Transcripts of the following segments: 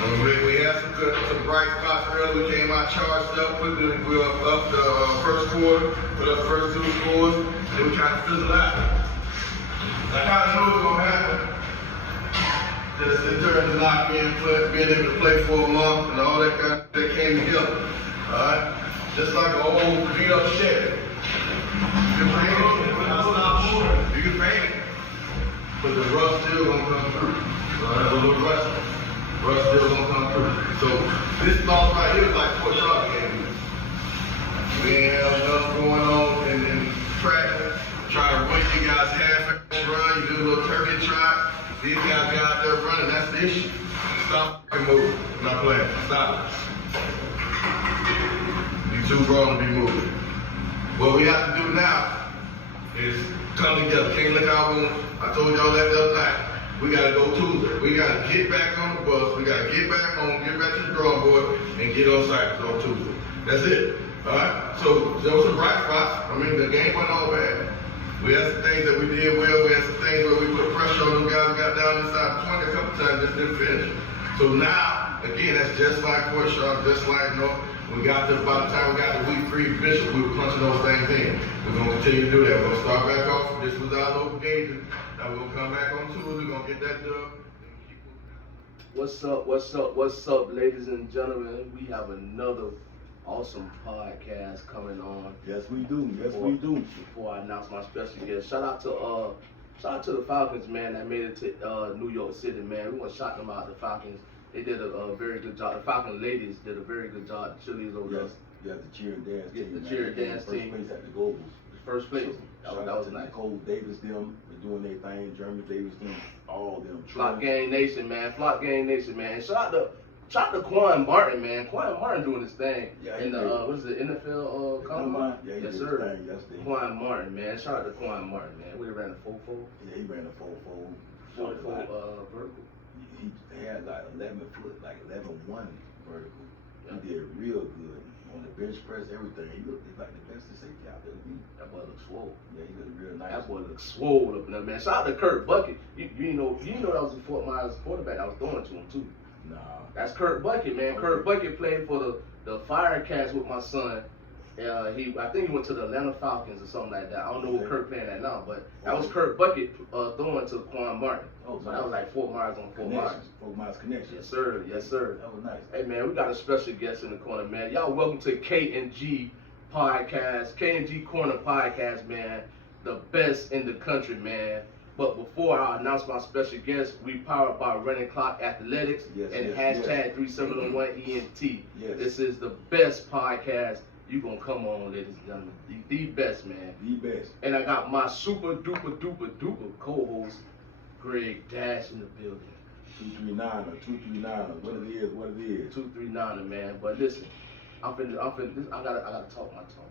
We had some bright spots early. We came out charged up, we were up the first quarter, put up the first two scores, and then we tried to fizzle out. I kind of knew it was going to happen. Just in terms of not being able to play for a month and all that kind of that came together. Alright? Just like an old beat up Chevy. You can paint it. You can paint it. But the rust still gonna come through. Alright, a little rust. Rust still gonna come through. So this loss right here is like Fort Charlotte game. We ain't have enough going on in practice. Try to run you guys half-ass run, you do a little turkey trot. These guys got out there running, that's the issue. Stop and move. I'm not playing. Stop. You too grown to be moving. What we have to do now is come together. Can't look out when I told y'all that the other night. We gotta go Tuesday. We gotta get back on the bus. We gotta get back home, get back to the drawing board, and get on site on Tuesday. That's it. Alright? So there was some bright spots. I mean, the game wasn't all bad. We had some things that we did well. We had some things where we put pressure on them guys, got down inside 20 a couple times, just didn't finish. So now, again, that's just like Fort Charlotte, just like North. We got to, by the time we got to week 3 Bishop, we were punching those things in. We're going to continue to do that. We're going to start back off. This was our local game. Now we're going to come back on Tuesday. We're going to get that done. What's up, ladies and gentlemen? We have another awesome podcast coming on. Yes, we do. Yes, we do. Before I announce my special guest, shout out to the Falcons, man, that made it to New York City, man. We want to shout them out. The Falcons, they did a very good job. The Falcon ladies did a very good job. The cheerleaders over there. Yes, the cheer and dance team. The cheer and dance team. First place at the goals. First place. So, that was nice. Nicole Davis, them, for doing their thing. Jeremy Davis, them, all of them. Flock Gang Nation, man. Flock Gang Nation, man. Shout out to Quan Martin, man. Quan Martin doing his thing in the what is it, NFL combine? Yeah, yes, sir. Quan Martin, man. Shout out to Quan Martin, man. We ran a 4-4. Yeah, he ran a 4-4. 4-4 vertical. He had like 11 foot, like 11-1 vertical. Yeah. He did real good on the bench press, everything. He looked like the best safety out there to me. That boy looks swole. Yeah, he looked real nice. That boy looks swole up in there, man. Shout out to Kurt Bucket. You know that was the Fort Myers quarterback I was throwing to him too. Nah. That's Kurt Bucket, man. Okay. Kurt Bucket played for the Firecats with my son. I think he went to the Atlanta Falcons or something like that. I don't know what Kurt playing at now, but that was Kurt Bucket throwing to Quan Martin. So that was like Fort Myers on Fort Myers. Fort Myers connection. Yes, sir. Yes, sir. That was nice. Hey, man, we got a special guest in the corner, man. Y'all welcome to K&G Podcast, K&G Corner Podcast, man. The best in the country, man. But before I announce my special guest, we powered by Running Clock Athletics and hashtag 3701ENT. Yes. This is the best podcast you gonna come on, ladies and gentlemen. The best, man. The best. And I got my super duper co-host, Greg Dash, in the building. 239 or 239 what it is. 239, man. But listen, I gotta talk my talk.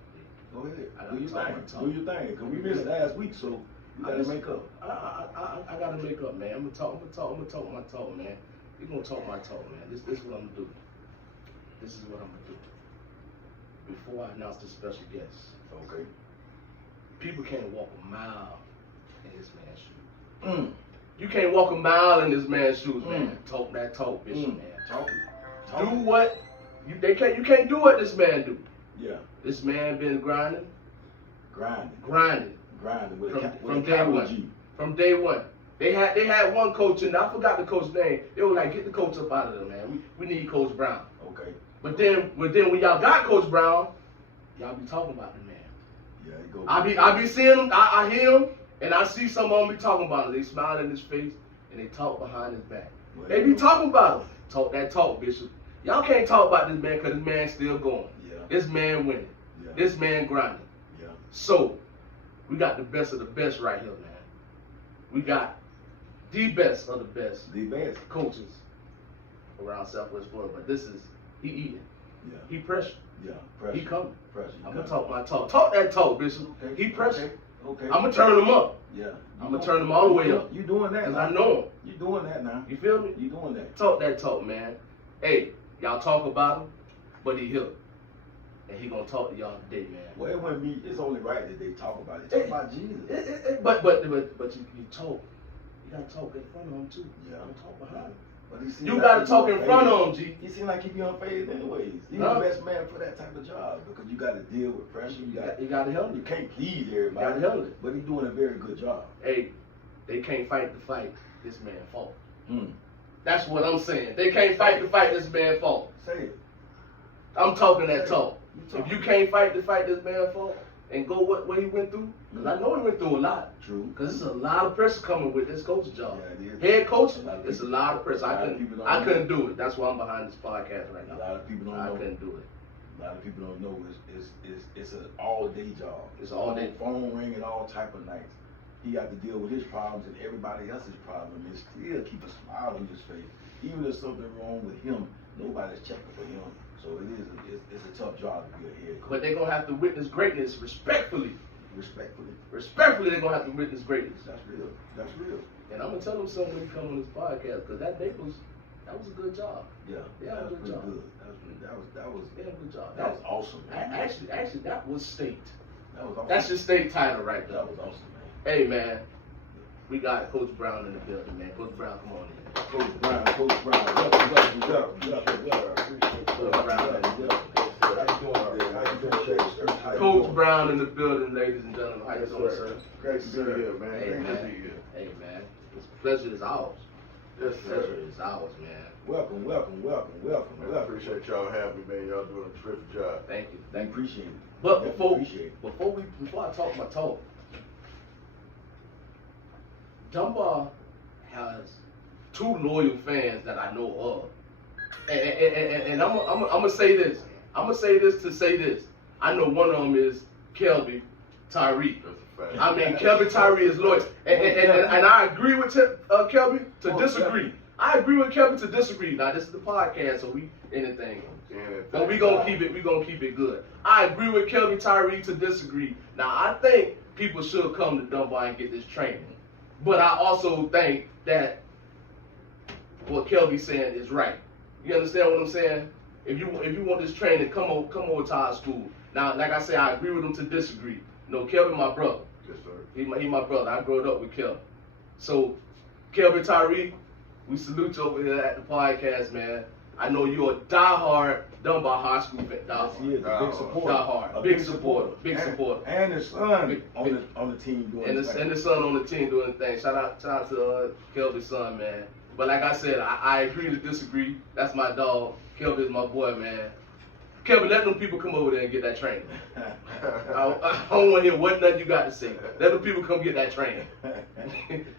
Go ahead. I gotta talk my talk. Do your thing. Cause we missed last week, so you gotta make up. I gotta make up, man. I'm gonna talk my talk, man. We gonna talk my talk, man. This is what I'm gonna do. This is what I'm gonna do. Before I announce the special guest. Okay. People can't walk a mile in this man's shoes. You can't walk a mile in this man's shoes, man. Talk that talk, Bishop, man. Talk. Do what you can't do what this man do. Yeah. This man been grinding. Grinding From day one. From day one. They had one coach, and I forgot the coach's name. They were like, get the coach up out of there, man. We need Coach Brown. Okay. But then when y'all got Coach Brown, y'all be talking about the man. Yeah, he go. I be seeing him, I hear him, and I see some of them be talking about him. They smile in his face, and they talk behind his back. Well, they be talking about him. Talk that talk, Bishop. Y'all can't talk about this man because this man's still going. Yeah. This man winning. Yeah. This man grinding. Yeah. So, we got the best of the best right here, man. We got the best of the best. The best coaches around Southwest Florida. But this is, he eating. Yeah. He pressure. Yeah. Pressure. He coming. Pressure. I'm going to talk my talk. Talk that talk, Bishop. Okay. He pressure. Okay. I'm going to turn him up. Yeah. I'm going to turn him all the way up. You doing that because now. I know him. You doing that now. You feel me? You doing that. Talk that talk, man. Hey, y'all talk about him, but he here. And he going to talk to y'all today, man. Well, it wouldn't be, it's only right that they talk about it. Talk about Jesus. But you talk. You got to talk in front of him, too. Yeah. Don't talk behind him. But he seem You like gotta he talk be in front unfazed. of him, G. He seemed like he be unfazed anyways. He's Huh? the best man for that type of job because you got to deal with pressure. You gotta help You him. can't please everybody. You gotta handle it. But he's doing a very good job. Hey, they can't fight the fight this man fought. Hmm. That's what I'm saying. They can't fight the fight this man fought. Say it. I'm talking that talk. You talking. If you can't fight the fight this man fought and go what he went through, because I know he went through a lot. True. Because there's a lot of pressure coming with this coaching job. Yeah, it is. Head coaching, A lot of it's a people- lot of pressure. a lot I of people couldn't, don't I know. couldn't do it. That's why I'm behind this podcast right A now. lot of people don't I know. couldn't do it. A lot of people don't know it's an all-day job. It's all day. Phone ringing all type of nights. He got to deal with his problems and everybody else's problems and still keep a smile on his face. Even if something wrong with him, nobody's checking for him. So it's a tough job to be a head coach. But they're gonna have to witness greatness respectfully. Respectfully. Respectfully, they're gonna have to witness greatness. That's real. That's real. And I'm gonna tell them something when he come on this podcast, because that was a good job. Yeah. Yeah, that was good pretty job. good. That was Yeah, good job. that was awesome. Man. Actually, that was state. That was awesome. That's your state title right there. That was awesome, man. Hey man, we got Coach Brown in the building, man. Coach Brown, come on in. Coach Brown, welcome. Coach Brown in the building. How you doing, sir? How you Coach doing? Brown in the building, ladies and gentlemen. How you Yes, doing, sir. sir? Great to be here, man. Hey Great to man. be here. Hey man. It's a pleasure is ours. Yes, Pleasure is ours, man. Welcome. I appreciate y'all having me, man. Y'all doing a terrific job. Thank you. We Thank you. appreciate it. But Definitely appreciate it. before I talk my talk, Dunbar has two loyal fans that I know of, and I'm gonna say this. I'm gonna say this to say this. I know one of them is Kelby Tyree. That's a fact. I mean, Kelby Tyree is loyal, and I agree with Kelby to disagree. I agree with Kelby to disagree. Now this is the podcast, so we anything. But we gonna keep it good. I agree with Kelby Tyree to disagree. Now I think people should come to Dunbar and get this training. But I also think that what Kelby's saying is right. You understand what I'm saying? If you want this training, come over to our school. Now, like I said, I agree with him to disagree. No, Kelby my brother. Yes, sir. He my brother. I grew up with Kelby. So, Kelby Tyree, we salute you over here at the podcast, man. I know you're a diehard Dunbar High School fan. Yes, he is a big supporter. Diehard. A Big supporter. Big And- supporter. And his son Big- on the team doing And his thing. the son on the team doing the thing. Shout out to Kelby's son, man. But like I said, I agree to disagree. That's my dog. Kelby is my boy, man. Kelby, let them people come over there and get that training. I don't want to hear what nothing you got to say. Let them people come get that training.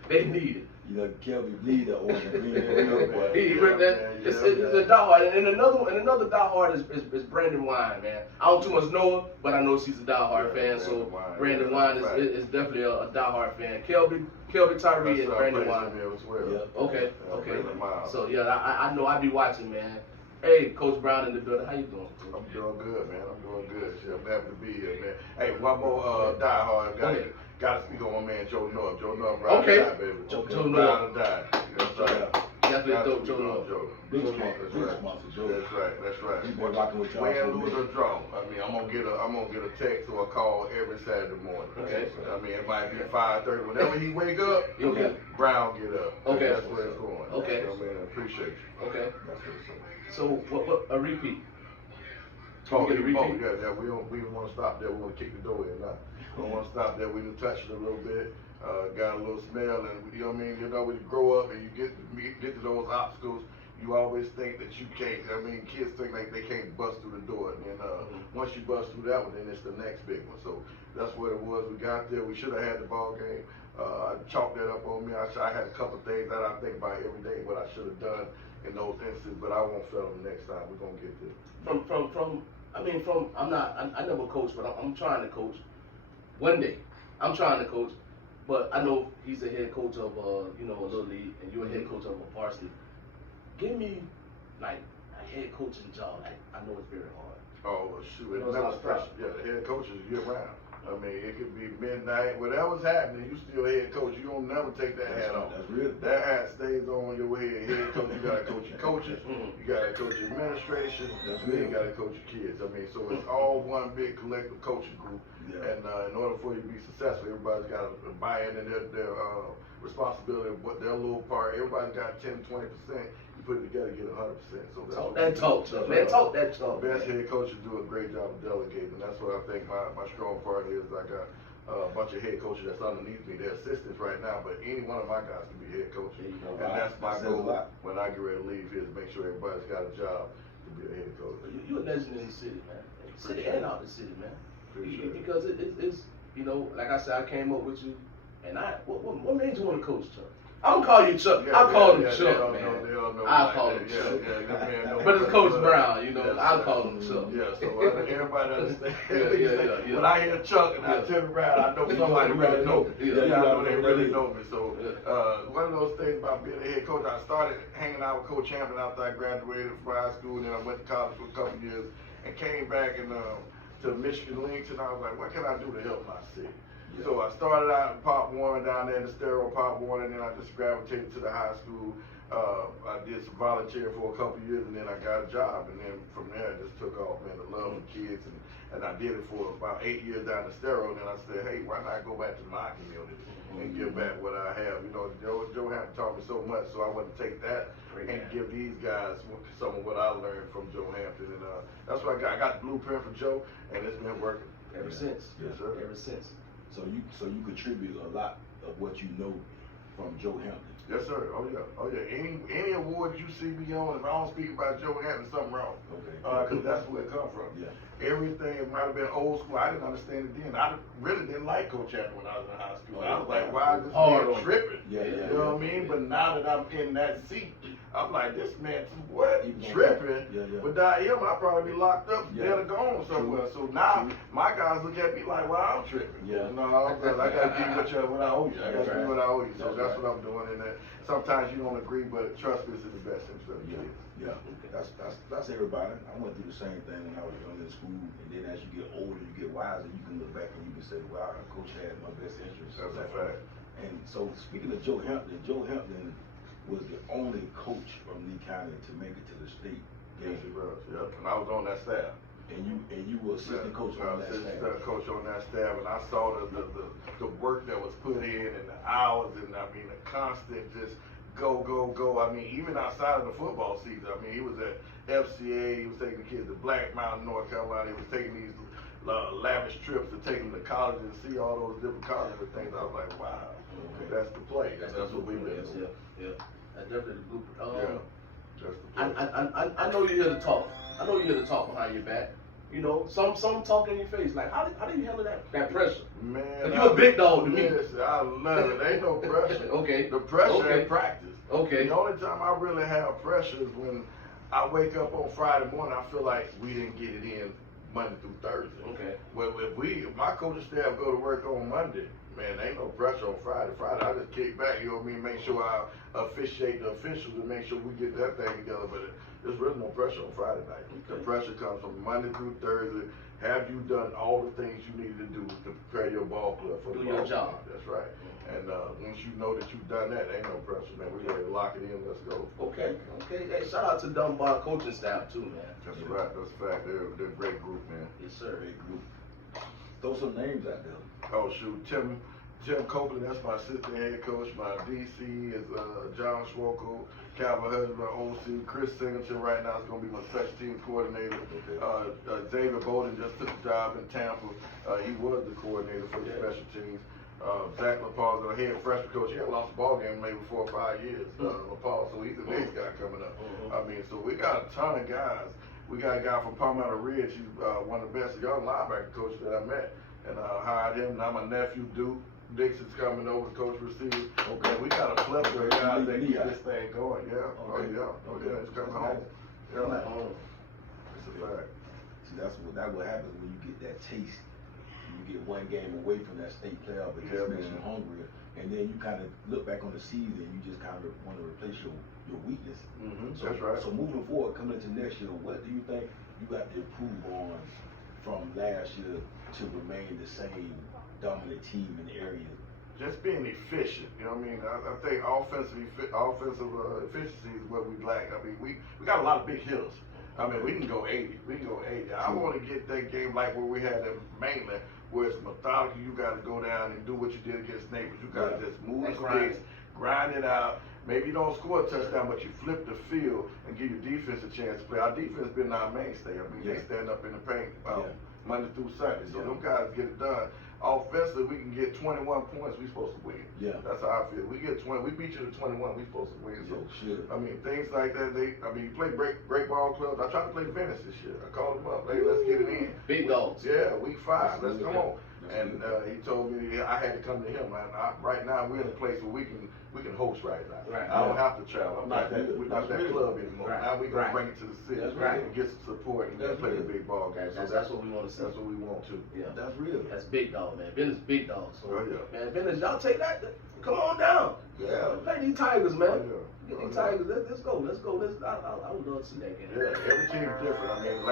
They need it. You know, Kelby bleed the orange and green everywhere, boy. It's a diehard, and another diehard is Brandon Wine, man. I don't too much know her, but I know she's a diehard Yeah, fan. So Brandon Brandon Wine, Wine yeah, is definitely a diehard fan. Kelby Tyree and Brandon Wine. As well. Yeah. Okay. Brandon Miles. So yeah, I know I be watching, man. Hey, Coach Brown in the building. How you doing? I'm doing good, man. I'm doing good. Shit, I'm happy to be here, man. Hey, one more diehard. Got to speak on my man Joe North. Joe North, ride Okay. or die, baby. Joe Ride North. or die. That's right. Definitely Gotta dope, speak Joe on North. Joe. Big Joe sponsor, North, that's big right. sponsor, Joe. That's right. He been rocking with y'all Win, for a lose, minute. or draw. I mean, I'm gonna get a text or a call every Saturday morning. Okay. I mean, it might be 5:30. Whenever he wake up, Okay. Brown get up. Okay. That's where it's going. Okay. I mean, I appreciate you. Okay. That's what's up. So what a repeat? Oh, Can we get a repeat? yeah. We don't want to stop there. We want to kick the door in now. We don't want to stop there. We done touched it a little bit. Got a little smell, and you know what I mean. You know, when you grow up and you get to those obstacles, you always think that you can't. I mean, kids think like they can't bust through the door, and then once you bust through that one, then it's the next big one. So that's what it was. We got there. We should have had the ball game. I chalked that up on me. I had a couple things that I think about every day, what I should have done in those instances, but I won't fail them next time. We're gonna get there. I never coached, but I'm trying to coach. One day, I'm trying to coach, but I know he's a head coach of a little league, and you're a head coach of a varsity. Give me like a head coaching job. Like, I know it's very hard. Oh, well, shoot, You it know, it's never not stops. fresh. Yeah, the head coach is year round. I mean, it could be midnight, whatever's happening, you still head coach. You don't never take that hat off. That's real. That hat stays on your head. Head coach, you gotta coach your coaches, you gotta coach your administration, That's then you real. gotta coach your kids. I mean, so it's all one big collective coaching group. Yeah. And in order for you to be successful, everybody's got to buy in their responsibility, what their little part. Everybody's got 10, 20%. You put it together, get 100%. So that's Talk what that we do. talk, Chuck. Man, talk that talk. Best man. head coaches do a great job of delegating, and that's what I think my strong part is. I got a bunch of head coaches that's underneath me. They're assistants right now, but any one of my guys can be head coach. There you go. And that's my That says a goal lot. when I get ready to leave here is make sure everybody's got a job to be a head coach. You a legend in the city, man. City Appreciate and it. out the city, man. Appreciate it. Because it's you know, like I said, I came up with you, and what made you want to coach, Chuck? I'm gonna call you Chuck. I'll call him Chuck, man. They all know I'll like call that. him Chuck. Yeah, that man know But it's me. Coach Brown, you know. Yes, I'll sir. call him Chuck. Yeah, so everybody understands. Yeah. When I hear Chuck and I turn around, I know somebody really know me. Yeah, I know they really yeah. know me. So one of those things about being a head coach, I started hanging out with Coach Hampton after I graduated from high school, and then I went to college for a couple of years and came back and to Michigan Links, and I was like, what can I do to help my city? Yeah. So I started out in Pop Warner down there in the sterile Pop Warner, and then I just gravitated to the high school. I did some volunteering for a couple of years, and then I got a job, and then from there I just took off, man, the love for kids, and I did it for about 8 years down the sterile, and then I said, hey, why not go back to my community and give back what I have? You know, Joe Hampton taught me so much, so I want to take that and give these guys some of what I learned from Joe Hampton, and that's what I got the blueprint from Joe, and it's been working. Ever since. Yes, sir. Ever since. So you contribute a lot of what you know from Joe Hampton. Yes, sir. Oh yeah. Any award you see me on, if I don't speak about Joe Hampton, something wrong. Okay. Because that's where it come from. Yeah. Everything, it might have been old school. I didn't understand it then. I really didn't like Coach Hampton when I was in high school. I was like, why is this man tripping? Yeah. You know what I mean? But now that I'm in that seat, I'm like, this man, what? He was Tripping. Yeah. Without him, I'd probably be locked up, Yeah. dead or gone somewhere. True. So now, True. my guys look at me like, well, I'm tripping. Yeah. No, I got to give you what I owe you. I got to That's do what I owe you. So That's that's right. what I'm doing. And sometimes you don't agree, but trust me, it's in the best interest of the kids. Yeah. That's everybody. I went through the same thing when I was young in school, and then as you get older, you get wiser. You can look back and you can say, "Wow, Coach had my best interests." That's a fact. And so, speaking of Joe Hampton was the only coach from Lee County to make it to the state Yes, game, he was. Yep. And I was on that staff. and you were assistant coach on that Assistant staff. coach on that staff, and I saw the work that was put in and the hours, and I mean the constant just go. I mean, even outside of the football season, I mean, he was at FCA, he was taking the kids to Black Mountain, North Carolina, he was taking these lavish trips to take them to college and see all those different colleges and things. I was like, wow, that's the play. That's what we've been doing. Yeah. That's definitely the blueprint. Yeah, that's the play. I know you're here to talk. I know you're here to talk behind your back. You know, some talk in your face. Like, how do you handle that pressure? Man, 'Cause you a big dog to me. Listen, I love it. Ain't no pressure. Okay. The pressure Okay. in practice. Okay. The only time I really have pressure is when I wake up on Friday morning. I feel like we didn't get it in Monday through Thursday. Okay. Well, if my coaching staff go to work on Monday, man, ain't no pressure on Friday. Friday, I just kick back. You know what I mean? Make sure I officiate the officials and make sure we get that thing together. But there's really no pressure on Friday night. The Okay. pressure comes from Monday through Thursday. Have you done all the things you needed to do to prepare your ball club for Do the your ball job. game? That's right. And once you know that you've done that, ain't no pressure, man. We ready to lock it in. Let's go. Okay. Hey, shout out to Dunbar coaching staff too, man. That's right. That's a fact. They're a great group, man. Yes, sir. Big group. Throw some names out there. Oh shoot, Tim Copeland, that's my assistant head coach. My DC is John Schwarko, Calvin Hudson, my OC. Chris Singleton right now is going to be my special teams coordinator. Xavier Bowden just took the job in Tampa. He was the coordinator for the special teams. Zach LaPaul, the head freshman coach, he had lost a ball game maybe 4 or 5 years. LaPaul, so he's the next guy coming up. I mean, so we got a ton of guys. We got a guy from Palmetto Ridge. He's one of the best young linebacker coaches that I met, and hired him. Now my nephew Duke Dixon's coming over to coach receivers. Okay, we got a plethora of guys that keep this thing going. Yeah, it's coming home. Yeah, it's a fact. See, that what happens when you get that taste. You get one game away from that state playoff, it just makes you hungrier. And then you kind of look back on the season, and you just kind of want to replace your weakness. So, that's right. So moving forward, coming into next year, what do you think you got to improve on from last year to remain the same dominant team in the area? Just being efficient, you know what I mean? I think offensive efficiency is what we lack. I mean, we got a lot of big hitters. I mean, we can go 80. I want to get that game like where we had in Mainland, where it's methodical. You got to go down and do what you did against Naples. You got to just move the sticks, grind it out. Maybe you don't score a touchdown, but you flip the field and give your defense a chance to play. Our defense has been our mainstay. I mean, they stand up in the paint Monday through Sunday. So them guys get it done. Offensively, we can get 21 points, we supposed to win. Yeah. That's how I feel. We get 20, we beat you to 21, we supposed to win. So, I mean, things like that, you play great ball clubs. I tried to play Venice this year. I called them up, hey, let's get it in. Big dogs. Yeah, week 5, let's come on. And he told me I had to come to him. Right now, we're in a place where we can host right now. Right. I don't have to travel. I'm not that club anymore. Right. Now we're going to bring it to the city and get some support and play the big ball game. So That's what we want to see. That's what we want to. Yeah. That's real. That's big dog, man. Venice big dog. So, yeah. man, Venice, y'all take that. Come on down. Yeah. Play these Tigers, man. Yeah. Get these Tigers. Let's go. I would love to see that game. Yeah, every team's different. I mean,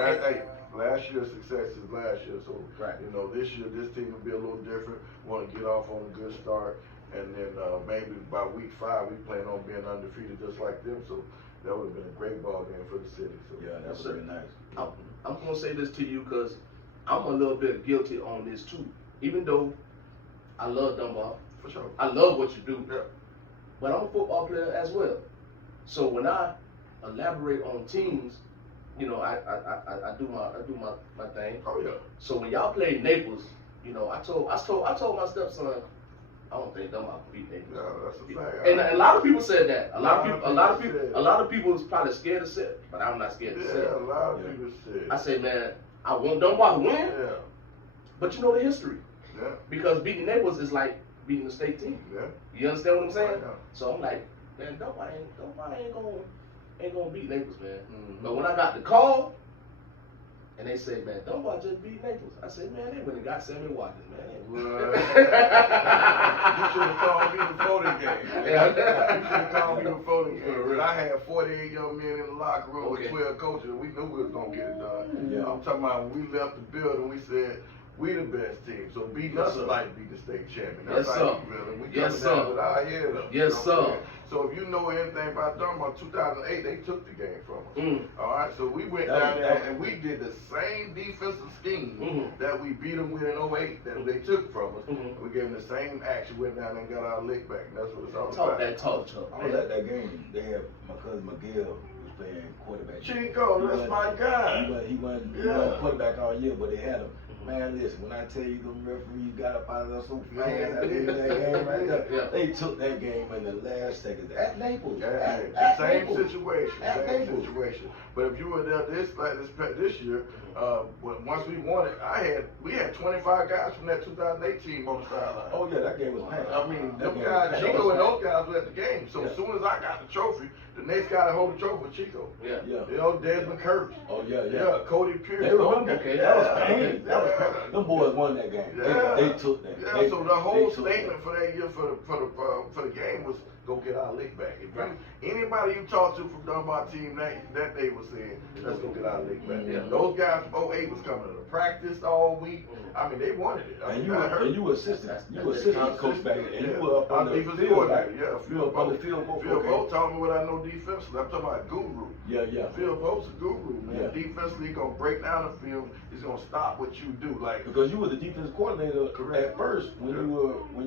last year's success is last year. So, you know, this year, this team will be a little different. Want to get off on a good start. And then maybe by week 5, we plan on being undefeated just like them. So that would have been a great ball game for the city. So Yeah, that's really nice. I'm going to say this to you because I'm a little bit guilty on this too. Even though I love Dunbar. For sure. I love what you do. Yeah. But I'm a football player as well. So when I elaborate on teams, you know, I do my thing. Oh yeah. So when y'all play Naples, you know, I told my stepson, I don't think Dunbar can beat Naples. Yeah, that's a fact. And a lot of people said that. A lot of people was probably scared to say it, but I'm not scared to say it. Yeah, a lot of people said. I say, man, I want Dunbar to win. Yeah. But you know the history. Yeah. Because beating Naples is like beating the state team. Yeah. You understand what I'm saying? Yeah. So I'm like, man, Dunbar ain't gonna beat Naples, man. Mm-hmm. But when I got the call, and they said, man, Dunbar just beat Naples. I said, man, they went and got Sammy Watkins, man. You should have called me before the game. You should have called me before the game. I had 48 young men in the locker room with 12 coaches, and we knew we was going to get it done. Yeah. I'm talking about when we left the building, we said, we the best team. So beating us is like beating the state champion. That's how we feel. And we coming down with our head up. Yes, sir. So if you know anything about Dunbar, 2008, they took the game from us. Mm. All right, so we went down there and we did the same defensive scheme that we beat them with in 08 that they took from us. We gave them the same action, went down there and got our lick back. And that's what it's all about. Talk. I was at that game. They had my cousin Miguel was playing quarterback. Chico, that's my guy. He wasn't quarterback all year, but they had him. Man, listen, when I tell you the referees got up out of there so fast at the end of that game right there, they took that game in the last second. At Naples. Same situation. But if you were there this year, once we won it, we had 25 guys from that 2008 team on the sideline. Oh yeah, that game was packed. I mean, them guys, Chico and those guys were at the game. So as soon as I got the trophy, the next guy to hold the trophy was Chico. Yeah. You know, Desmond Curtis. Oh yeah. Cody Pierce. They remember. Okay. That was pain. Them boys won that game. They took that. Yeah. So the whole statement for that year for the game was go get our lick back. If anybody you talk to from Dunbar team that day was saying, let's go get our lick back. Yeah. Those guys from 08 was coming to practice all week. I mean, they wanted it. And you were assistant. You were assistant coach back then. And you were up on the defensive field. coordinator. You were up on the field. Phil Vogt taught me what I know defensively. I'm talking about guru. Yeah. Phil Vogt's a guru, man. Yeah. Defensively, he's gonna break down the field. He's gonna stop what you do. Like because you were the defensive coordinator at first when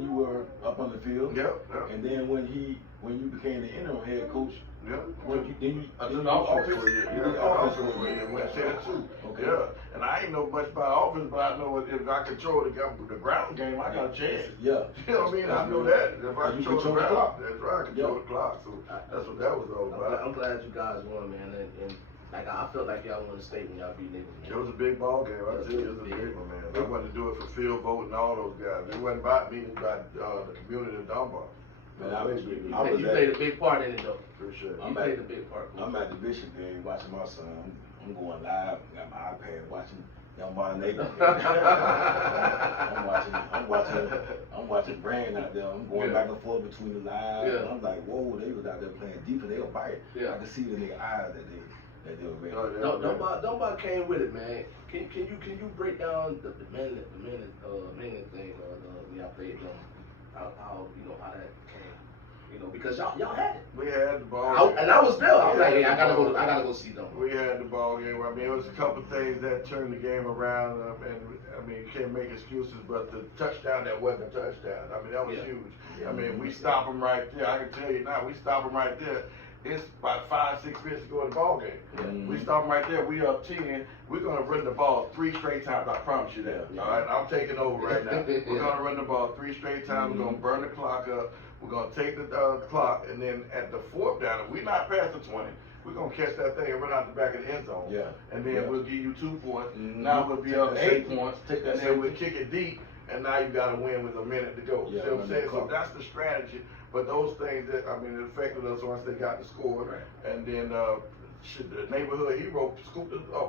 you were up on the field. Yep. And then when you became the interim head coach. Yeah. I took offense for a year. Offense for a year. Went 10-2. Okay. Yeah. And I ain't know much about offense, but I know if I control the ground game, I got a chance. Yeah. You know what I mean? I know that. If I control the clock. clock, that's right. I control the clock. So that's what that was all about. I'm glad you guys won, man. And like I felt like y'all won the state when y'all beat Naples. It was a big ball game. I tell you, it was a big one, man. I wanted to do it for Phil Vogt and all those guys. It wasn't about me. It was about the community of Dunbar. Man, you played a big part in it, though. For sure. You played a big part. I'm at the Bishop game watching my son. I'm going live. Got my iPad watching Dunbar Neighbor. I'm watching Brand out there. I'm going back and forth between the lives. And I'm like, whoa, they was out there playing deep and they were biting. I could see it in their eyes that they were ready. Nobody came with it, man. Can you break down the minute thing when y'all played them? How that came? You know, because y'all had it. We had the ball. And I was there. I was like, hey, I gotta go see them. We had the ball game. I mean, it was a couple things that turned the game around, and I mean, you can't make excuses, but the touchdown that wasn't a touchdown. I mean, that was huge. Yeah. I mean, we stop them right there. I can tell you now, we stop them right there. It's about 5-6 minutes to go in the ball game. Mm-hmm. We stop them right there. We up 10. We're gonna run the ball 3 straight times. I promise you that. All right, I'm taking over right now. We're gonna run the ball 3 straight times. We're gonna burn the clock up. We're gonna take the clock, and then at the 4th down, if we're not past the 20, we're gonna catch that thing and run out the back of the end zone. Yeah. And then Yeah. we'll give you 2 points. Mm-hmm. Now we'll be up Take to that 8 safety. points. Take that And then safety. we'll kick it deep, and now you gotta win with a minute to go. Yeah, See what I'm run saying? that So clock. that's the strategy. But those things that, I mean, it affected us once they got the score. Right. And then the neighborhood hero scooped a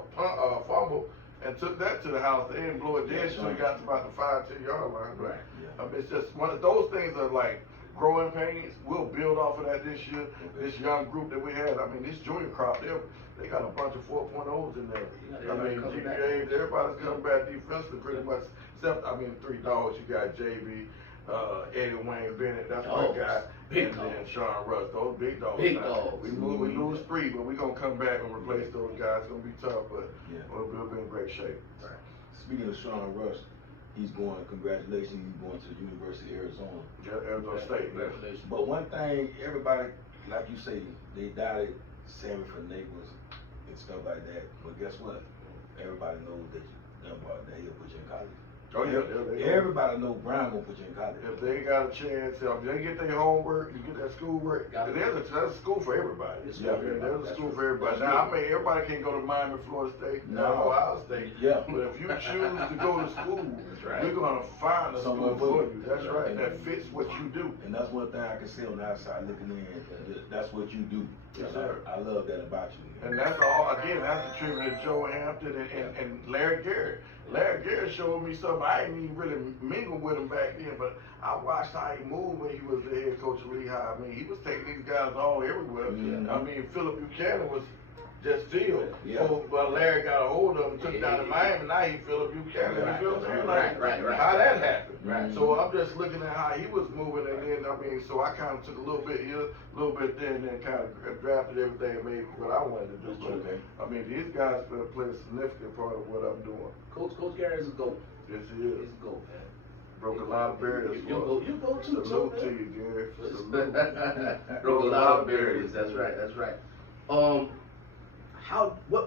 fumble and took that to the house. They didn't blow it dead until we got to about the 5-10 yard line. But, Right. Yeah. I mean, it's just one of those things are like growing pains. We'll build off of that this year. This young group that we had, I mean, this junior crop, they got a bunch of 4.0s in there. Yeah, I mean, everybody coming back. GPAs, everybody's coming back defensively pretty much. Except, I mean, 3 dogs. You got JB, Eddie Wayne Bennett, that's my Dogs. guy. Big and then dogs. Sean Russ, those big dogs. Big now. dogs. We lose 3, but we're going to come back and replace those guys. It's going to be tough, but Yeah. we'll be in great shape. Right. Speaking of Sean Russ, he's going, congratulations, he's going to the University of Arizona. Yeah, Arizona State. Yeah. Congratulations. But one thing, everybody, like you say, they doubted Sammy for neighbors and stuff like that. But guess what? Everybody knows that Dunbar, that he'll put you in college. Oh, yeah, they Everybody know Brown gonna put you in college. If they got a chance, if they get their homework, you get that schoolwork, there's a school for everybody. Yeah. I mean, there's a That's school true. for everybody. That's Now, true. I mean, everybody can't go to Miami, Florida State, No. Ohio State. Yeah. But if you choose to go to school, That's right. we're gonna find a Somewhere school for for you. you. That's right. And- That fits what you do. And that's one thing I can say on the outside looking in. That's what you do. Yes, sir. I love that about you. And that's all, again, that's a tribute to Joe Hampton and Larry Garrett. Larry Garrett showed me something. I didn't even really mingle with him back then, but I watched how he moved when he was the head coach of Lehigh. I mean, he was taking these guys all everywhere. Mhm. I mean, Philip Buchanan was just still. Yeah. But Larry got a hold of him, took him down to Miami, now he Philip Buchanan. Right. You feel what I'm saying? Right. How that happened. Right. So I'm just looking at how he was moving, and then, I mean, so I kind of took a little bit here, a little bit there, and then kind of drafted everything and made what I wanted to do. That's But, okay. I mean, these guys play a significant part of what I'm doing. Coach Garrett is a GOAT. Yes, he is. He's a GOAT, man. Broke a lot of barriers. You go too, Salute to man. you, Gary. Salute. Broke a lot of barriers. That's right.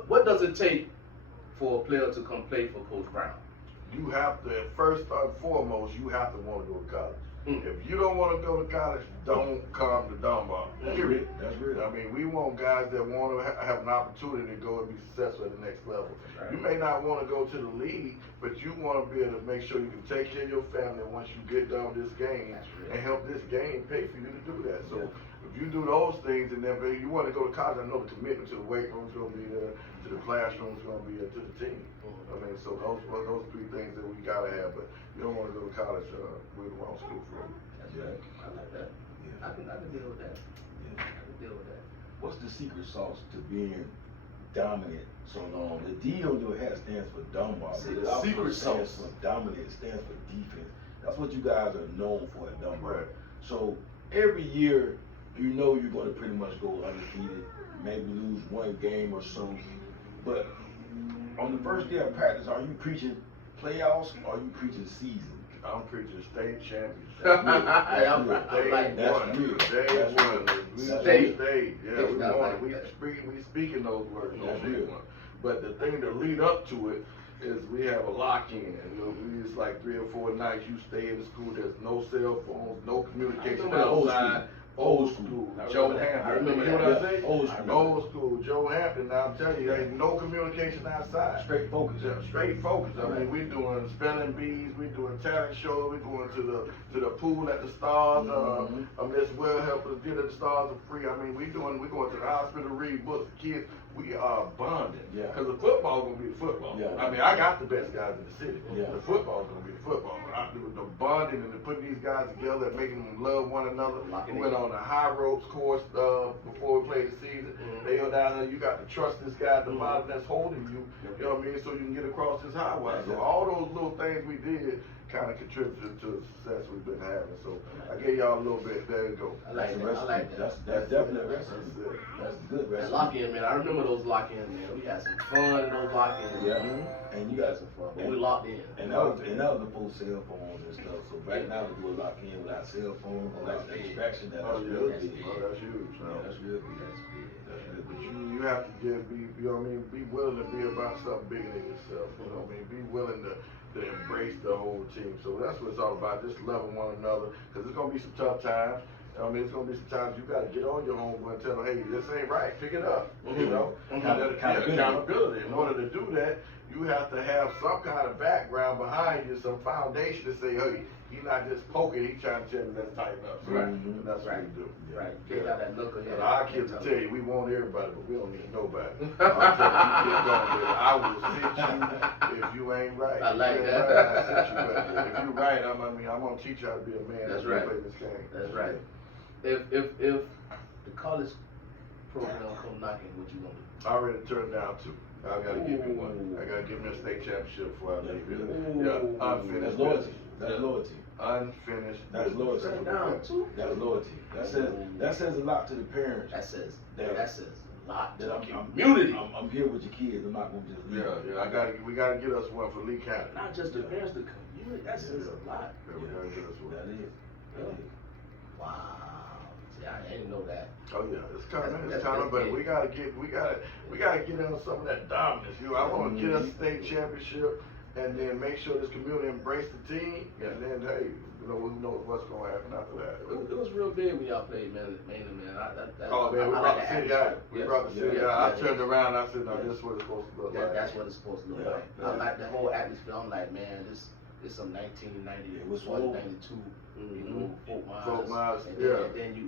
What does it take for a player to come play for Coach Brown? You have to, first and foremost, you have to want to go to college. Mm. If you don't want to go to college, don't come to Dunbar. That's Period. real. That's real. I mean, we want guys that want to have an opportunity to go and be successful at the next level. Right. You may not want to go to the league, but you want to be able to make sure you can take care of your family once you get done with this game That's real. and help this game pay for you to do that. So Yeah. if you do those things and then if you want to go to college, I know the commitment to the weight room is going to be there, to the classroom is going to be there, to the team. I mean, so those 3 things that we got to have, but you don't want to go to college, we're the wrong school for you. That's Yeah. right. I like that. Yeah. I can deal with that. Yeah. I can deal with that. What's the secret sauce to being dominant so long? The D on your hat stands for Dunbar. See, The the output secret stands sauce. for dominant, stands for defense. That's what you guys are known for at Dunbar. Right. So every year, you know you're going to pretty much go undefeated, maybe lose one game or so. But on the first day of practice, are you preaching playoffs or are you preaching season? I'm preaching state championship. I like That's that. real. Day That's one. real. We That's stayed. real. Yeah, we That's won like it. We that. speaking those words on That's day real. one. But the thing to lead up to it is we have a lock-in. You know, it's like 3 or 4 nights you stay in the school. There's no cell phones, no communication I remember old outside. school. Old school. I Joe remember that. Hampton. I remember You know that. what I say? Old school. Old school. Joe Hampton. Now I'm telling you, there ain't no communication outside. Straight focus. Yeah, straight focus. I mean, we doing spelling bees, we doing talent shows, we going to the pool at the Stars. Miss Well help us get at the Stars for free. I mean, we going to the hospital, read books for kids. We are bonding. Yeah. Because the football gonna be the football. Yeah. I mean, I got the best guys in the city. Yeah. The football's gonna be the football. I do the bonding and the putting these guys together and making them love one another. Locking We in. went on a high ropes course before we played the season. They go down there. You got to trust this guy at the bottom that's holding you. You know what I mean? So you can get across this highway. So all those little things we did kind of contributed to the success we've been having. So I gave y'all a little bit. There you go. I like that. I like that. That's definitely a That's recipe. it. That's a good That recipe. lock-in, man. I remember those lock-ins, man. We had some fun in those lock-ins. Yeah. Man. And you We had got some fun, but we locked in. And that was before cell phones and stuff. So right now we do a lock in without cell phones, without the distraction. That's Oh, real yeah. big. Oh, that's huge. Yeah, that's real big. That's big. But you have to be, you know what I mean, be willing to be about something bigger than yourself. You know what I mean? Be willing to embrace the whole team. So that's what it's all about, just loving one another. Because there's going to be some tough times. I mean, it's going to be some times you got to get on your homeboy and tell them, hey, this ain't right, pick it up. You know? Accountability. In order to do that, you have to have some kind of background behind you, some foundation to say, hey, he's not just poking, he's trying to tell me let's tighten up. So Right. And that's what we do. Right. They got that knucklehead. And our kids will tell you, we want everybody, but we don't need nobody. I'm telling you, get going, baby. I will sit you if you ain't right. I like If you that. ain't right, I'll sit you back there. If you right, I'm gonna teach you how to be a man. That's and right. play this game. That's right. If the college program come knocking, what you gonna do? I already turned down 2. I gotta give me one. I gotta give me a state championship before I leave here. Yeah, unfinished. That's loyalty. business. That's loyalty. Unfinished. That's business. loyalty. Turn down 2? That's loyalty. That says a lot to the parents. That says Yeah. a lot to That the I'm- community. I'm here with your kids. I'm not gonna just leave. Yeah. We gotta get us one for Lee County. Not just the parents, the community. That says a lot. Yeah, we gotta get us one. That is. That is. Wow. See, I didn't know that. Oh yeah, it's coming, That's- it's coming, that's but big. we gotta get on some of that dominance. I want to get us a state championship, and then make sure this community embrace the team, and then hey, who knows what's gonna happen after that. It was real big when y'all played, man. Man. Oh man, we I brought like the city atmosphere. out. We Yes, brought the city yes, out. I yes, turned yes. around and I said, no, Yes. this is what it's supposed to look Yeah, like. that's what it's supposed to look Yeah, like. yeah. I like the whole atmosphere. I'm like, man, this some 1990, It was 92, you know, Fort Myers. Fort Myers, and yeah. then you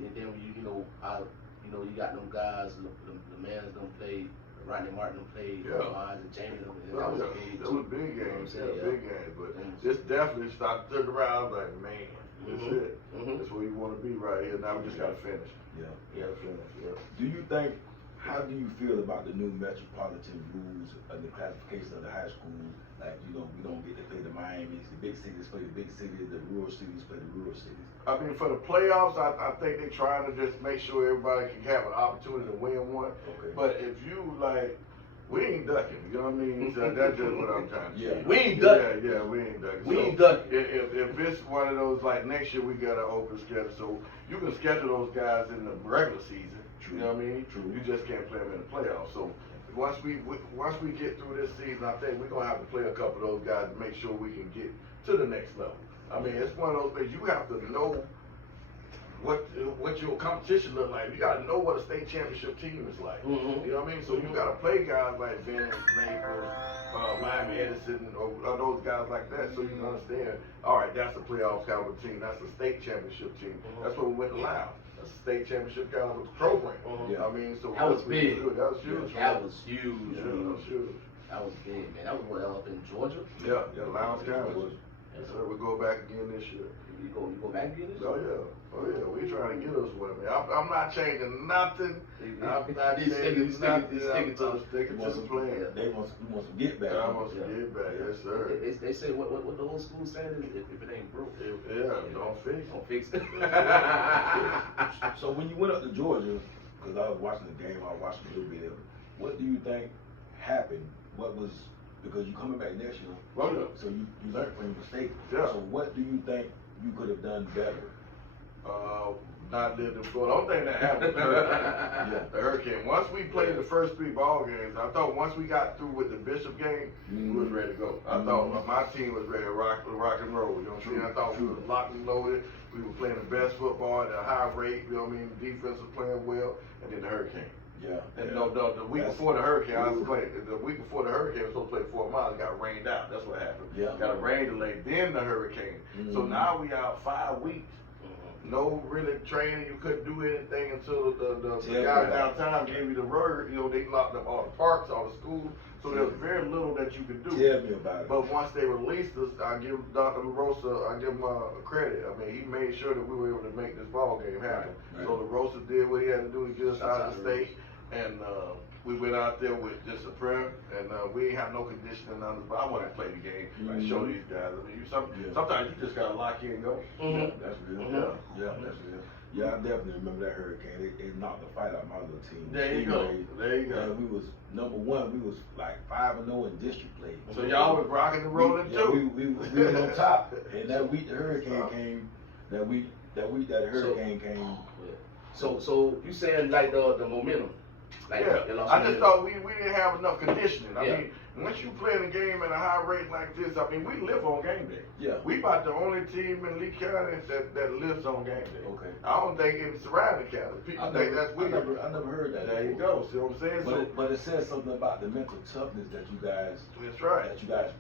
got them guys, the man's done played, Rodney Martin done played, Yeah. Fort Myers and Jamie done. That was big games, You know what I'm saying? big games, but Mhm. this definitely started turned around. I was like, man, this Mhm. is it. Mhm. That's where you want to be right here. Now we just gotta finish. Yeah. We gotta finish. Yeah. Do you think? How do you feel about the new metropolitan rules and the classification of the high school? Like, we don't get to play the Miamis, the big cities play the big cities, the rural cities play the rural cities. I mean, for the playoffs, I think they're trying to just make sure everybody can have an opportunity to win one. Okay. But if you we ain't ducking. You know what I mean? So that's just what I'm trying to say. Yeah. We ain't ducking. Yeah, we ain't ducking. We So ain't ducking. If it's one of those next year we got an open schedule, so you can schedule those guys in the regular season. True. You know what I mean? True. You just can't play them in the playoffs. So once we get through this season, I think we're gonna have to play a couple of those guys to make sure we can get to the next level. I mean, it's one of those things you have to know what your competition look like. You gotta know what a state championship team is like. Mhm. You know what I mean? So you gotta play guys like Vince, Naples, Miami Edison, or those guys like that, so you can understand. All right, that's a playoff caliber team. That's a state championship team. Mhm. That's what we went to Loud. That's a state championship caliber program. Mhm. Yeah. I mean, so That was big. That was huge. That was huge. Yeah, that was huge. That was big, man. That was what, up in Georgia? Yeah, Lowndes County. Was. Yes, sir. We'll go back again this year. You go back again this Oh yeah. We trying to get us one, man. I'm not changing nothing. I'm not He's changing sticking- nothing. he's sticking to I'm sticking to the plan. They want some get back. I want to get back, yes sir. They say what the old school saying is if it ain't broke, Yeah, don't fix it. don't fix it. So when you went up to Georgia, because I was watching the game, I watched a little bit of it. What do you think happened? What was, because you coming back next year, Oh, yeah. so you learned from your mistake. Yeah. So what do you think you could have done better? Not lived in Florida. The only thing that happened, the hurricane. Yeah. The hurricane. Once we played the first 3 ball games, I thought once we got through with the Bishop game, we was ready to go. I thought my team was ready to rock and roll. You know what I'm saying? I thought we was locked and loaded. We were playing the best football at a high rate. You know what I mean? The defense was playing well, and then the hurricane. Yeah. And no, the week before the hurricane, I was playing. The week before the hurricane, we were supposed to play 4 miles. It got rained out. That's what happened. Yeah. Got a rain delay. Then the hurricane. So now we out 5 weeks. No really training. You couldn't do anything until the guys downtown gave you the word. You know, they locked up all the parks, all the schools. So there was very little that you could do. Tell me about it. But once they released us, I give Dr. LaRosa, I give him credit. I mean, he made sure that we were able to make this ball game happen. Right. So LaRosa did what he had to do to get us out of the state. And we went out there with just a prayer, and we ain't have no conditioning on us, but I want to play the game and show these guys. I mean, sometimes you just gotta lock in and go. Yeah, that's real. Yeah. Yeah, that's real. Yeah, I definitely remember that hurricane. It knocked the fight out of my little team. There you go. There you go. And we was number one. We was like 5-0 in district play. So y'all was rocking and rolling too. We was on top. And that week the hurricane came. That week the hurricane came. So you saying like the momentum? Like Yeah, I just thought we didn't have enough conditioning. I mean, once you play the game at a high rate like this, I mean, we live on game day. Yeah. We about the only team in Lee County that lives on game day. Okay. I don't think in surrounding county. People think that's weird. I never heard that. There you go. See what I'm saying? But it says something about the mental toughness that you guys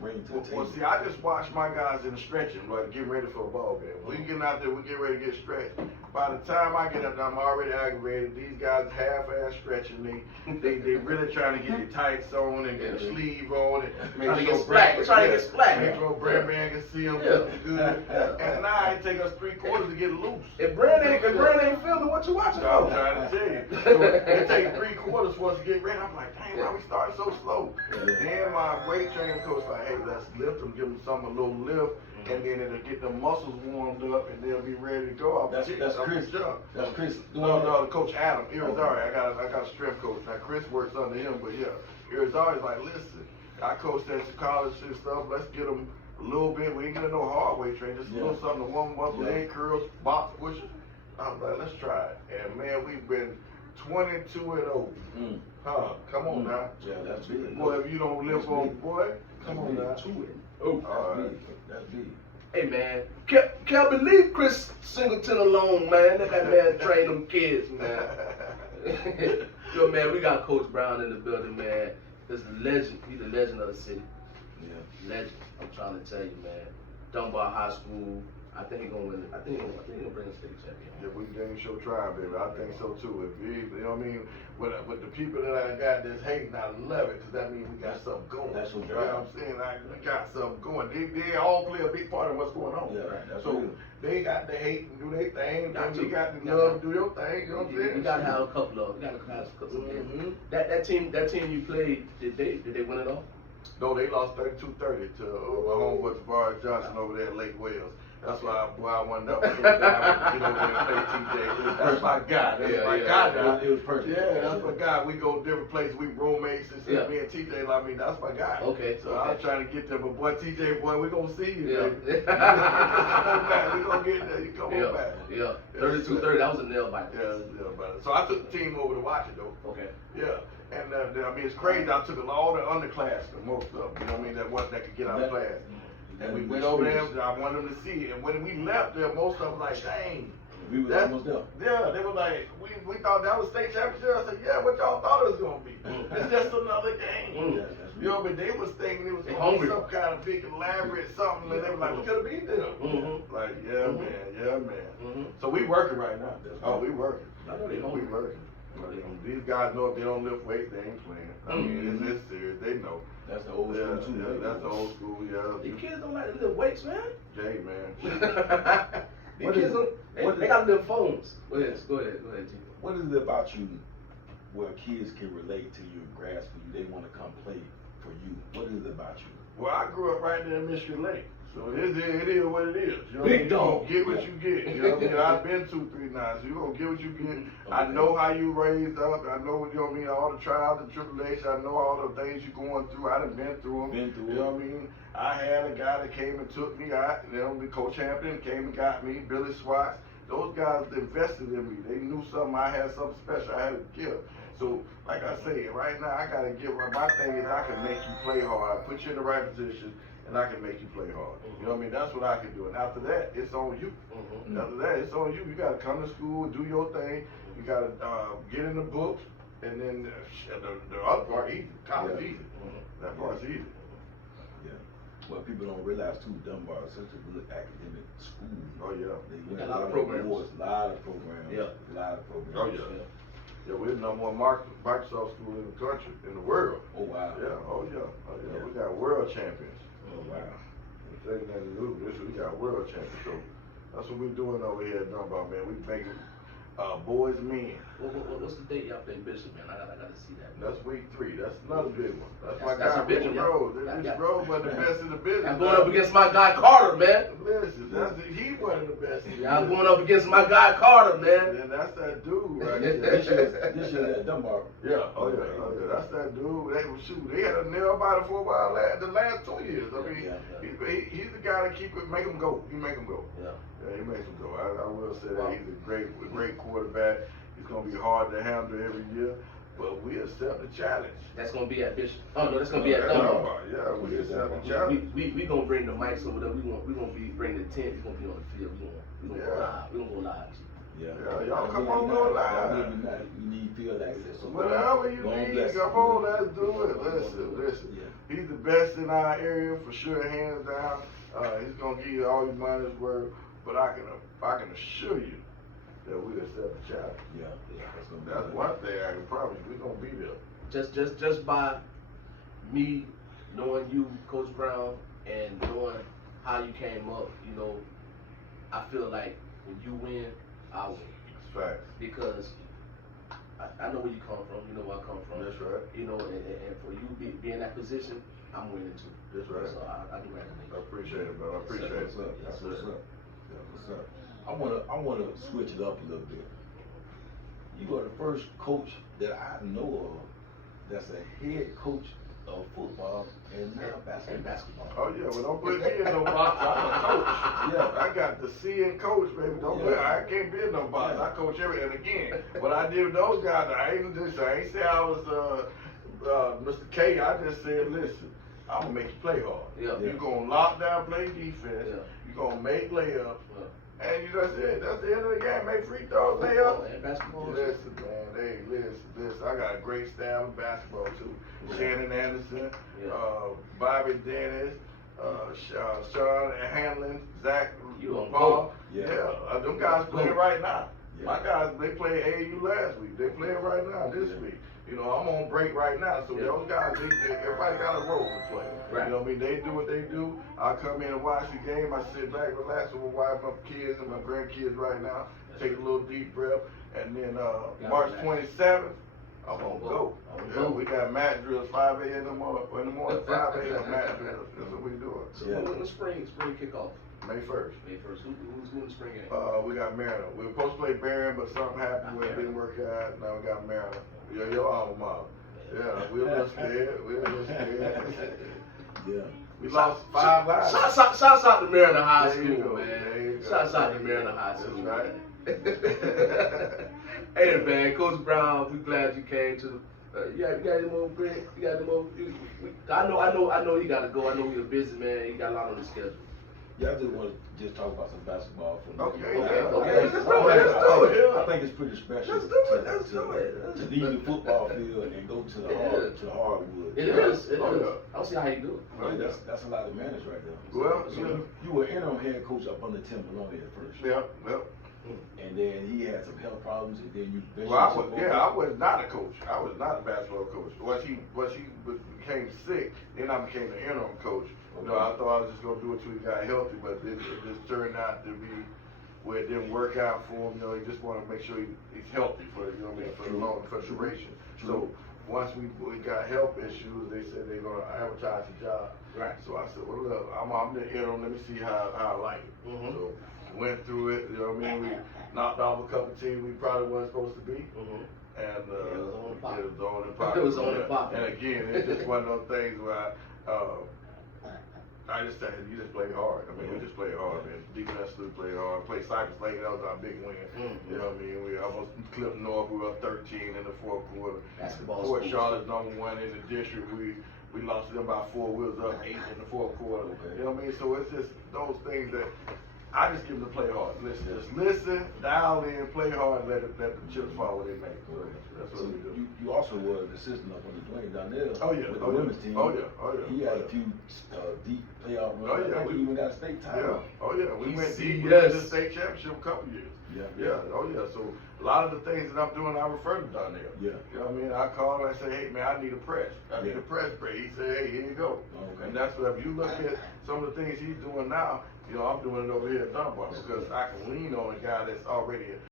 bring to the table. Well, see, I just watch my guys in the stretching, like getting ready for a ball game. We getting out there, we get ready to get stretched. By the time I get up there, I'm already aggravated. These guys half-ass stretching me. They really trying to get the tights on and get the sleeve on and make Trying to sure get splat. Trying to get splat. Make sure Brand Man can see them looking good. And now it take us 3 quarters to get loose. If Brand ain't feeling what you watching So I'm for. trying to tell you. So it takes 3 quarters for us to get ready. I'm like, dang, why we starting so slow? Then my weight training coach like, hey, let's lift them, give them something a little lift, and then it'll get the muscles warmed up, and they'll be ready to go. That's Chris. That's Chris. No, Coach Adam Irizarry. I got a strength coach. Now Chris works under him, but yeah, Irizarry's like, listen, I coached at college and stuff. Let's get them a little bit. We ain't gonna no hard weight training, just a little something to warm them up, leg curls, box pushes. I'm like, let's try it. And man, we've been 22-0. Huh? Come on now. Yeah, that's big. Boy, if you don't live on, boy, come on now. That's big. Hey man, can't believe Chris Singleton alone, man. Let that man train them kids, man. Yo man, we got Coach Brown in the building, man. This is a legend. He's a legend of the city. Yeah. Legend. I'm trying to tell you, man. Dunbar High School. I think he's gonna win it. I think he's gonna bring a state champion. Yeah, we dang sure try, baby. I think so too. If you know what I mean, with the people that I got that's hating, I love it because that means we got something going. That's what you know what I'm saying. We got something going. They all play a big part of what's going on. Yeah, right. That's so real. they got the hate and do their thing, and we got the to. love and do your thing. You know what I'm saying? We gotta have a couple of. We gotta have a couple of. That team you played, did they win it all? No, they lost 32-30 to my homeboy Tavares Johnson over there at Lake Wales. That's why I wanted up so that I would get over there and play TJ. That's my guy. That's my guy. It was perfect. Yeah, that's my guy. We go different places. We roommates and stuff. Me and TJ, I mean, that's my guy. Okay. So I'm trying to get there, but boy, TJ, boy, we gonna see you, Yeah. baby. Come on back. We gonna get there. You come on back. Yeah. 32-30. That was a nail biter. Yeah, but so I took the team over to watch it though. Okay. Yeah. And I mean, it's crazy. I took all the underclassmen, most of them. You know what I mean? That could get out of class. And we went over there, I wanted them to see it. And when we left there, most of them like, dang. We was almost there. Yeah, they were like, we thought that was state championship. I said, yeah, what y'all thought it was going to be. It's just another game. Yeah, You know, but they was thinking it was going to be some kind of big elaborate something. And they were like, we could have beat them. Like, yeah, man. So we working right now. Oh, we working. I know they We working. These guys know if they don't lift weights, they ain't playing. I mean, it's serious. They know. That's the old school too. Yeah, that's the old school. Yeah. The kids don't like to lift weights, man. Jay, man. The kids don't. They got to lift phones. Go ahead, G. What is it about you where kids can relate to you and grasp for you? They want to come play for you. What is it about you? Well, I grew up right there in Michigan Lake. So it is what it is. You know what I Big mean? dog. You gonna get what you get. You know what I mean? I've been 2-3 nights. You gonna get what you get. I know how you raised up. I know, you know what I mean, all the trials and tribulations. I know all the things you're going through. I done been through them. You know what I mean? I had a guy that came and took me out. You know, Coach Hampton came and got me. Billy Swats. Those guys invested in me. They knew something. I had something special. I had a gift. So, like I say, right now I gotta get right. My thing is I can make you play hard. I put you in the right position. And I can make you play hard. You know what I mean? That's what I can do. And after that, it's on you. After that, it's on you. You got to come to school, do your thing. You got to get in the books. And then the other part, easy. College easy. That part's easy. Yeah. Well, people don't realize too, Dunbar is such a good academic school. Oh, yeah. They got win a lot of programs. Awards, a lot of programs. Yeah. A lot of programs. Oh, yeah. Yeah, we're the number one Microsoft school in the country, in the world. Oh, wow. Yeah, oh, yeah. Oh, yeah. We got world champions. Oh, wow. We got world champions. So that's what we're doing over here at Dunbar, man. We making boys and men. What's the date y'all play Bishop, man? I gotta see that. That's week 3. That's another big one. That's That's my a guy, big Richard one, Rose. yeah. Richard Rose was the best in the business. I'm going up against my guy Carter, man. Listen, he one of the best. In the Y'all business. going up against my guy Carter, man. And that's that dude right This there. year at Dunbar. Yeah, oh yeah. That's that dude. They had a nail biter for a while the last 2 years. I mean, he's the guy that make him go. He make him go. Yeah. Yeah, he makes him go. I will say that he's a great quarterback. He's gonna be hard to handle every year, but we accept the challenge. That's gonna be at Bishop. Oh no, that's gonna be at Dunbar. Yeah, we accept the challenge. We gonna bring the mics over there. We gonna be bringing the tent. He's gonna be on the field. We gonna go live. We gonna go live. Yeah, y'all come on, go live. You need field access. So Whatever you need, come on, let's do it. Listen. Yeah. He's the best in our area for sure, hands down. He's gonna give you all your money's worth, but I can assure you that we accept the challenge. Yeah. That's one thing I can promise you. We're gonna be there. Just by me knowing you, Coach Brown, and knowing how you came up, you know, I feel like when you win, I win. It's facts. Because I know where you come from. You know where I come from. That's right. You know, and for you be in that position, I'm winning too. That's right. So I do recognize. I appreciate it, bro. I appreciate it. What's up? That's what's up. Yeah, what's up? I wanna switch it up a little bit. You are the first coach that I know of that's a head coach of football and now basketball. Oh yeah, well don't put me in no box. I'm a coach. Yeah. I got the C in coach, baby. Don't put. I can't be in no box. I coach everything. And again, what I did with those guys, I ain't say I was Mr. K. I just said, listen, I'm gonna make you play hard. Yeah. You're gonna lock down, play defense. Yeah. You're gonna make layups. Yeah. And you just said, that's the end of the game. Make free throws, layups. And basketball. Listen, man. Hey, listen. I got a great staff in basketball too. Shannon Anderson, Bobby Dennis, Sean Hanlon, Zach Paul. Them guys playing right now. Yeah. My guys, they played AAU last week. They playing right now this week. You know, I'm on break right now, so those guys, everybody got a role to play. Right. You know what I mean? They do what they do. I come in and watch the game. I sit back, relax with my wife, my kids, and my grandkids right now. Take a little deep breath, and then March 27th, I'm gonna go. We got mat drills 5 a.m. in the morning, 5 a.m. mat drills. That's what we doing. So when the spring kickoff? May 1st. May 1st. Who's in the spring game? We got Maryland. We were supposed to play Barron, but something happened where it didn't work out. Now we got Maryland. Yeah, your alma mater. Yeah, we were just scared. Yeah. We lost 5 lives. Shouts out to Maryland High There you School, go. man. There you go. Shouts out to Maryland High School. That's right. Hey man, Coach Brown, we glad you came to. You got any more, Greg? You got any more? I know you gotta go. I know you're busy, man. You got a lot on the schedule. Yeah, I just want to talk about some basketball for a minute. Okay. I think it's pretty special. Let's do it. To leave the football field and go to the hardwood. It is. I don't see how you do it. Right, that's a lot of manage right there. Well, so you were interim head coach up under Tim Maloney at first. Yep. And then he had some health problems, and then you. I was not a coach. I was not a basketball coach. Once he became sick, then I became the interim coach. Okay. You know, I thought I was just gonna do it till he got healthy, but it just turned out to be where it didn't work out for him. You know, he just wanted to make sure he's healthy for the duration. So once we got health issues, they said they're gonna advertise the job. Right. So I said, well, look, I'm the interim. Let me see how I like it. Mm-hmm. So went through it. You know what I mean? We knocked off a couple teams we probably wasn't supposed to be. Mm-hmm. And it was on pop. It was on and pop. It was on and pop. And again, it's just one of those things where I just said, you just play hard. I mean, we just played hard, man. Defensively played hard. Played Cypress Lake, that was our big win. Mm-hmm. You know what I mean? We almost clipped North. We were up 13 in the fourth quarter. Basketball. Fort Charlotte's #1 in the district. We lost to them by 4. We was up 8 in the fourth quarter. Okay. You know what I mean? So it's just those things that I just give them to play hard. Listen, dial in, play hard, and let the chips fall where they make. So that's what we do. You also were an assistant up on the Dwayne Donnell. Oh yeah, with the women's team. Oh yeah. He had a few deep playoff runs. Oh yeah, we even got a state title. Yeah. Oh yeah, we went deep. We Yes. went to the state championship a couple years. Yeah. Oh yeah. So a lot of the things that I'm doing, I refer to Donnell. Yeah. You know what I mean? I call him and say, hey man, I need a press. I need a press break. He said, hey, here you go. Okay. And that's what if you look at some of the things he's doing now. You know, I'm doing it over here at Dunbar because I can lean on a guy that's already